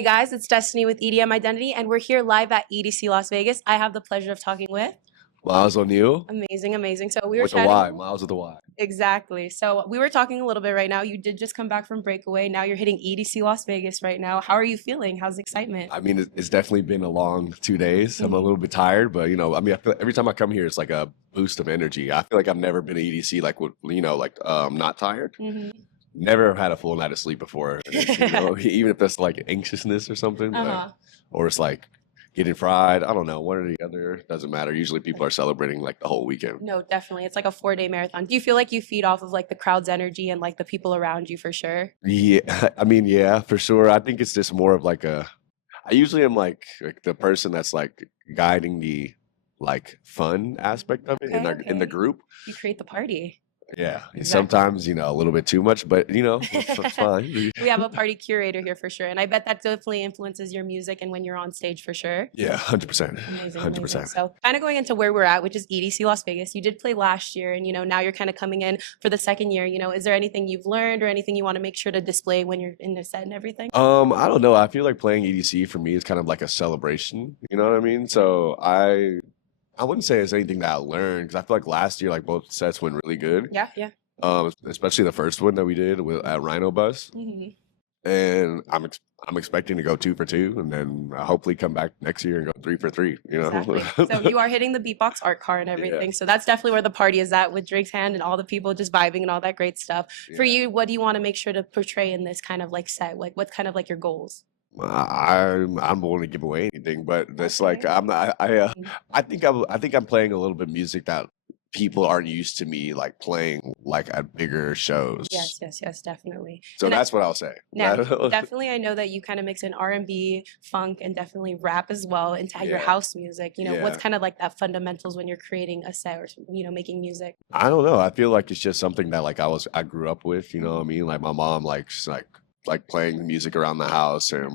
Hey guys, it's Destiny with EDM Identity, and we're here live at EDC Las Vegas. I have the pleasure of talking with Myles O'Neal. amazing, amazing. So we were With a chatting. Y, Myles with a Y. Exactly. So we were talking a little bit right now. You did just come back from breakaway. Now you're hitting EDC Las Vegas right now. How are you feeling? How's the excitement? I mean, it's definitely been a long 2 days. I'm a little bit tired, but I mean, I feel every time I come here, it's like a boost of energy. I feel like I've never been to EDC like with not tired. Never had a full night of sleep before. Even if that's like anxiousness or something, or it's like getting fried. I don't know, one or the other, doesn't matter. Usually people are celebrating like the whole weekend. No, definitely. It's like a 4-day marathon. Do you feel like you feed off of like the crowd's energy and like the people around you for sure? Yeah, I mean, yeah, for sure. I think it's just more of like I usually am like the person that's like guiding the like fun aspect of it in the group. You create the party. Yeah, Exactly. sometimes a little bit too much, but it's fine. We have a party curator here for sure, and I bet that definitely influences your music and when you're on stage for sure. Yeah, 100%. Amazing, 100%. amazing. So kind of going into where we're at, which is EDC Las Vegas. You did play last year, and now you're kind of coming in for the second year. Is there anything you've learned or anything you want to make sure to display when you're in the set and everything? I don't know. I feel like playing EDC for me is kind of like a celebration. You know what I mean? So I wouldn't say it's anything that I learned because I feel like last year like both sets went really good. Yeah, yeah. Especially the first one that we did at Rhino Bus. And I'm expecting to go 2 for 2 and then hopefully come back next year and go 3 for 3, Exactly. So you are hitting the Beatbox Art Car and everything. Yeah. So that's definitely where the party is at with Drake's hand and all the people just vibing and all that great stuff. Yeah. For you, what do you want to make sure to portray in this kind of like set? Like what's kind of like your goals? I'm willing to give away anything, but it's like I think I'm playing a little bit of music that people aren't used to me like playing like at bigger shows. Yes, definitely. So and that's what I'll say. Yeah, definitely. I know that you kind of mix in R&B, funk, and definitely rap as well into your house music. What's kind of like that fundamentals when you're creating a set or making music? I don't know. I feel like it's just something that like I grew up with. You know what I mean? Like my mom likes like playing music around the house, and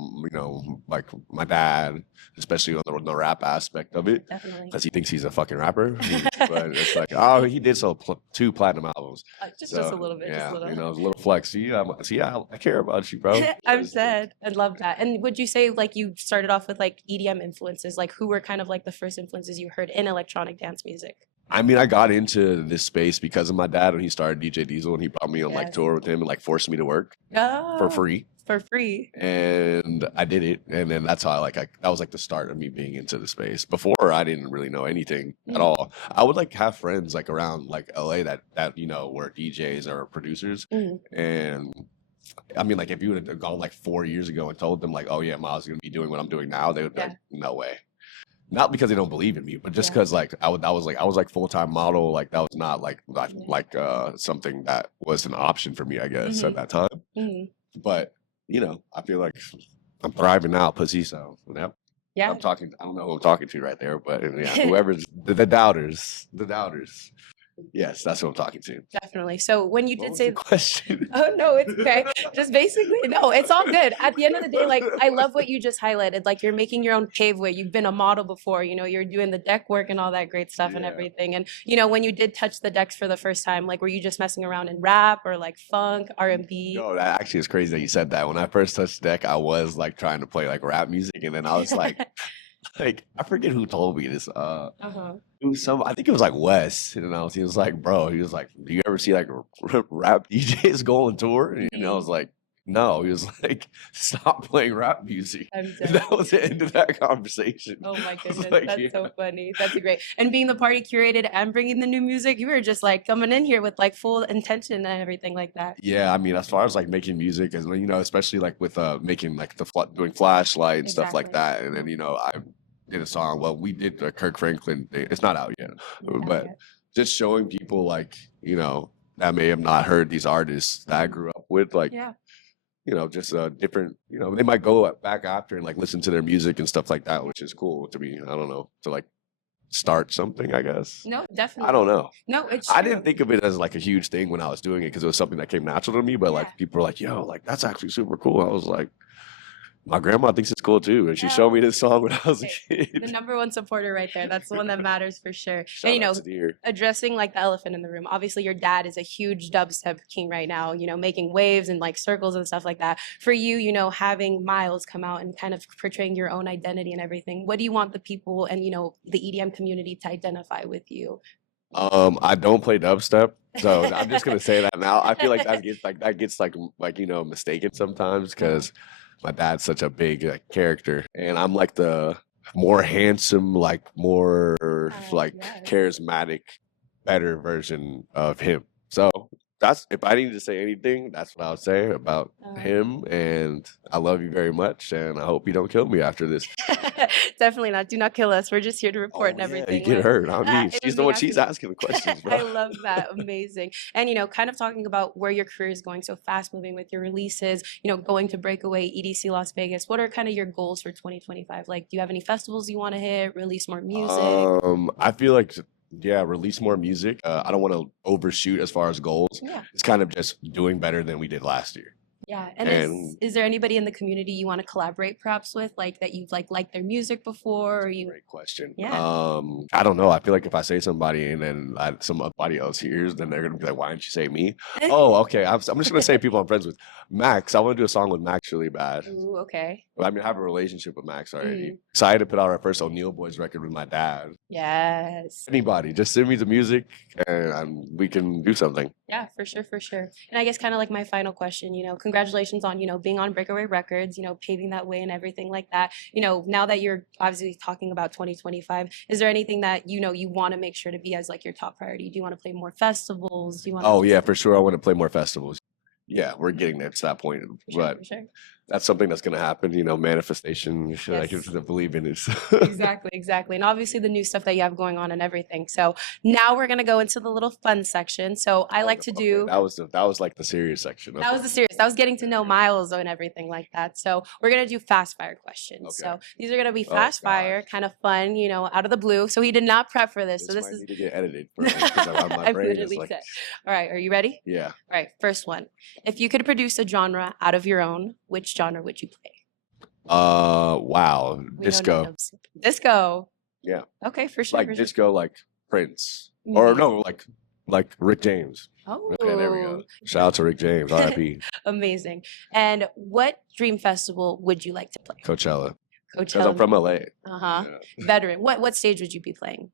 like my dad, especially on the rap aspect of it, because he thinks he's a fucking rapper. But it's like, oh, he did 2 platinum albums, just a little bit. Yeah, a little flex. I care about you, bro. I'm sad. I love that. And would you say like you started off with like EDM influences? Like who were kind of like the first influences you heard in electronic dance music? I mean, I got into this space because of my dad when he started DJ Diesel, and he brought me on like tour with him and like forced me to work for free. For free. And I did it, and then that's how that was like the start of me being into the space. Before I didn't really know anything at all. I would like have friends like around like LA that were DJs or producers, and I mean like if you would have gone like 4 years ago and told them like, oh yeah, Myles is gonna be doing what I'm doing now, they would be like, no way. Not because they don't believe in me, but just because like I was like full-time model, like that was not like something that was an option for me, I guess, at that time. But I feel like I'm thriving now, pussy. So yeah, I'm talking. I don't know who I'm talking to right there, but whoever's the doubters. Yes, that's what I'm talking to. Definitely. So when you did say the question, oh no, it's okay. Just basically, no, it's all good. At the end of the day, like I love what you just highlighted. Like you're making your own paveway. You've been a model before. You're doing the deck work and all that great stuff and everything. And when you did touch the decks for the first time, like were you just messing around in rap or like funk, R&B? No, that actually is crazy that you said that. When I first touched the deck, I was like trying to play like rap music, and then I was like. Like I forget who told me this. It was I think it was like Wes. He was like, bro. He was like, do you ever see like rap DJs go on tour? And I was like, no. He was like, stop playing rap music. And that was the end of that conversation. Oh my goodness, like, that's so funny. That's great. And being the party curated and bringing the new music, you were just like coming in here with like full intention and everything like that. Yeah, I mean, as far as like making music, as especially like with making like doing flashlight and stuff like that, and then I did a song. Well, we did the Kirk Franklin thing. It's not out yet, but just showing people like that may have not heard these artists that I grew up with, like just different. They might go back after and like listen to their music and stuff like that, which is cool to me. I don't know, to like start something, I guess. No, definitely. I don't know. No, it's I didn't think of it as like a huge thing when I was doing it because it was something that came natural to me. But like people were like, "Yo, like that's actually super cool." I was like, My grandma thinks it's cool too, and she showed me this song when I was a Okay. The kid. number one supporter right there. That's the one that matters for sure. And Shout out to Deer. addressing like the elephant in the room. Obviously, your dad is a huge dubstep king right now, making waves and like circles and stuff like that. For you, having Myles come out and kind of portraying your own identity and everything, what do you want the people and, the EDM community to identify with you? I don't play dubstep, so I'm just gonna say that now. I feel like that gets mistaken sometimes because my dad's such a big character, and I'm like the more handsome, like more like Yes. charismatic, better version of him. So that's if I need to say anything, that's what I would say about him. And I love you very much, and I hope you don't kill me after this. Definitely not. Do not kill us. We're just here to report and You everything. get hurt. Not me. It She's would the be one. She's absolutely- asking the questions, I bro. love that. Amazing. And, kind of talking about where your career is going so fast moving with your releases, going to Breakaway, EDC Las Vegas. What are kind of your goals for 2025? Like, do you have any festivals you want to hit, release more music? I feel like release more music. I don't want to overshoot as far as goals. Yeah. It's kind of just doing better than we did last year. Yeah. And And- is there anybody in the community you want to collaborate perhaps with, like that you've liked their music before, or you? Great question. Yeah. I don't know. I feel like if I say somebody and then somebody else hears, then they're gonna be like, "Why didn't you say me?" Oh, okay. I'm just gonna say people I'm friends with. Max. I want to do a song with Max really bad. Ooh, okay. I mean, I have a relationship with Max already. Mm. Excited to put out our first O'Neal Boys record with my dad. Yes. Anybody, just send me the music and we can do something. Yeah, for sure, for sure. And I guess kind of like my final question, congratulations on, being on Breakaway Records, paving that way and everything like that. Now that you're obviously talking about 2025, is there anything that, you want to make sure to be as like your top priority? Do you want to play more festivals? Do you want Oh yeah, for sure. I want to play more festivals. Yeah, we're getting there to that point, but for sure. that's something that's going to happen. Manifestation. I can Yes. believe in it. Exactly. And obviously the new stuff that you have going on and everything. So now we're gonna go into the little fun section. So I like to do. That was like the serious section. That was the serious. That was getting to know Myles and everything like that. So we're gonna do fast fire questions. Okay. So these are gonna be Oh, fast fire, gosh. kind of fun, out of the blue. So he did not prep for this. This So this might is. need to get edited for me because my I brain is literally like, said. All right, are you ready? yeah. All right, first one. If you could produce a genre out of your own, which genre would you play? Wow, We know disco, none of- Disco. Yeah. Okay, for sure. like for sure. disco, like Prince, or Amazing. no, like Rick James. Oh, Okay, there we go. Shout out to Rick James, R.I.P. amazing. And what dream festival would you like to play? Coachella, because Coachella. I'm from LA. Uh-huh. Yeah. Veteran. What stage would you be playing?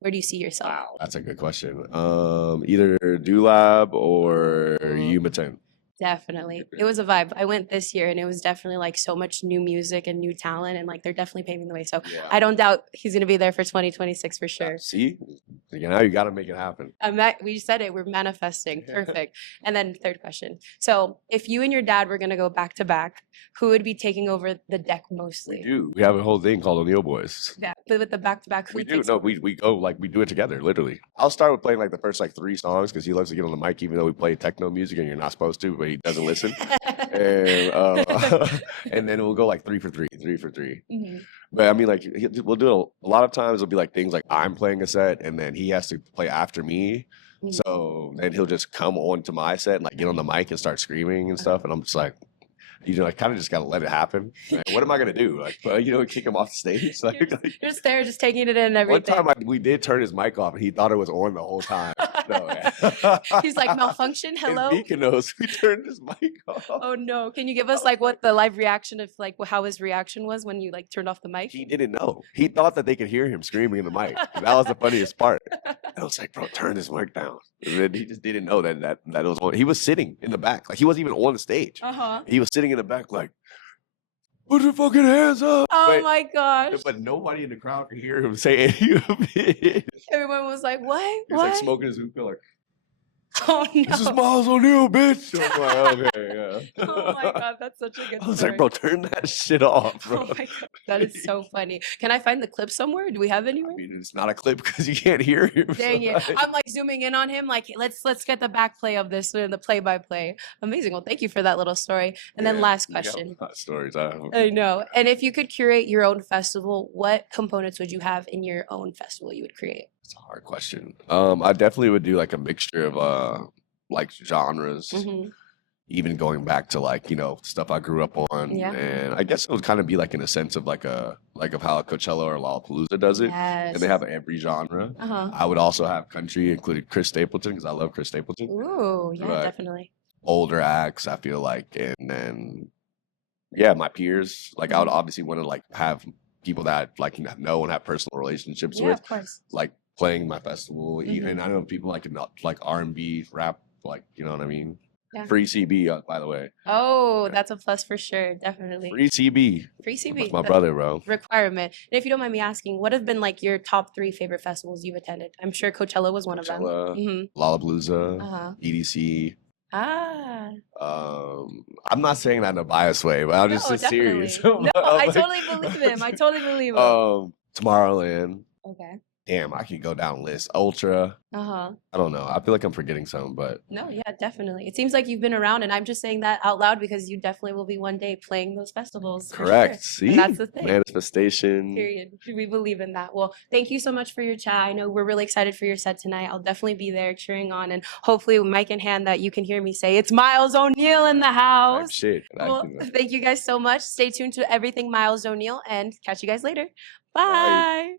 Where do you see yourself? Wow, that's a good question. Either Dulab or Mhm. Yuma 10. Definitely. It was a vibe. I went this year and it was definitely like so much new music and new talent and like they're definitely paving the way. So Yeah. I don't doubt he's gonna be there for 2026 for sure. See, now you got to make it happen. We said it, we're manifesting. Perfect. And then third question. So if you and your dad were gonna go back to back, who would be taking over the deck mostly? We have a whole thing called O'Neal Boys. Yeah. But with the back to back, who We do. takes No, over? we go like we do it together, literally. I'll start with playing like the first like 3 songs because he loves to get on the mic, even though we play techno music and you're not supposed to, but he doesn't listen. and and then we'll go like 3 for 3, 3 for 3. Mhm. But I mean, like we'll do it a lot of times. It'll be like things like I'm playing a set, and then he has to play after me. Mhm. So then he'll just come on to my set and like get on the mic and start screaming and stuff, and I'm just like. I kind of just gotta let it happen. Like, what am I gonna do? Like, kick him off the stage? Like, You're just there, just taking it in and one everything. time we did turn his mic off, and he thought it was on the whole time. So, yeah. He's like, malfunction, hello? In Mykonos, we turned his mic off. Oh no. Can you give us like what the live reaction of like how his reaction was when you like turned off the mic? He didn't know. He thought that they could hear him screaming in the mic. That was the funniest part. I was like, bro, turn this mic down. And then he just didn't know that it was on. He was sitting in the back. Like he wasn't even on the stage. Uh-huh. He was sitting in the back like, put your fucking hands up. Oh my gosh. But nobody in the crowd could hear him say any of it. Everyone was like, what? He was What? like smoking his hookah like, Oh this is no. Myles O'Neal, bitch. I was like, okay, yeah. Oh my god, that's such a good I was story. like, bro, turn that shit off, bro. Oh my god, that is so funny. Can I find the clip somewhere? Do we have anywhere? I mean, it's not a clip because you can't hear him. Dang so, it. like- I'm like zooming in on him. Like, let's get the back play of this, the play by play. Amazing. Well, thank you for that little story. And then Yeah, last you got question. hot stories. I know. And if you could curate your own festival, what components would you have in your own festival you would create? It's a hard question. I definitely would do like a mixture of like genres. Mhm. even going back to like, stuff I grew up on. Yeah. And I guess it would kind of be like in a sense of like of how Coachella or Lollapalooza does it. And they Yes. have every genre. Uh-huh. I would also have country, including Chris Stapleton, because I love Chris Stapleton. Ooh, yeah, But definitely. older acts, I feel like, and then yeah, my peers. Like I would Mhm. obviously want to like have people that like know and have personal relationships Yeah, with, of course. like playing my festival. Mhm. And I know people like like R&B, rap, like you know what I mean. Yeah. Free CB, by the way. Oh, that's a plus for sure, definitely. Free CB. Free That's CB, my the brother, bro. requirement. And if you don't mind me asking, what have been like your top 3 favorite festivals you've attended? I'm sure Coachella was one of them. Coachella, Mm-hmm. Lollapalooza, Uh-huh. EDC. Ah, I'm not saying that in a biased way, but I'm just no, serious. definitely. No, I'm I like- totally believe him. I totally believe him. Tomorrowland. Okay. Damn, I could go down list. Ultra. Uh-huh. I don't know. I feel like I'm forgetting some, but No, yeah, definitely. It seems like you've been around, and I'm just saying that out loud because you definitely will be one day playing those festivals. for correct. sure. See, And that's the thing. manifestation. Period. We believe in that. Well, thank you so much for your chat. I know we're really excited for your set tonight. I'll definitely be there cheering on, and hopefully, with mic in hand, that you can hear me say it's Myles O'Neal in the Type house. shit. Well, thank you guys so much. Stay tuned to everything Myles O'Neal, and catch you guys later. Bye.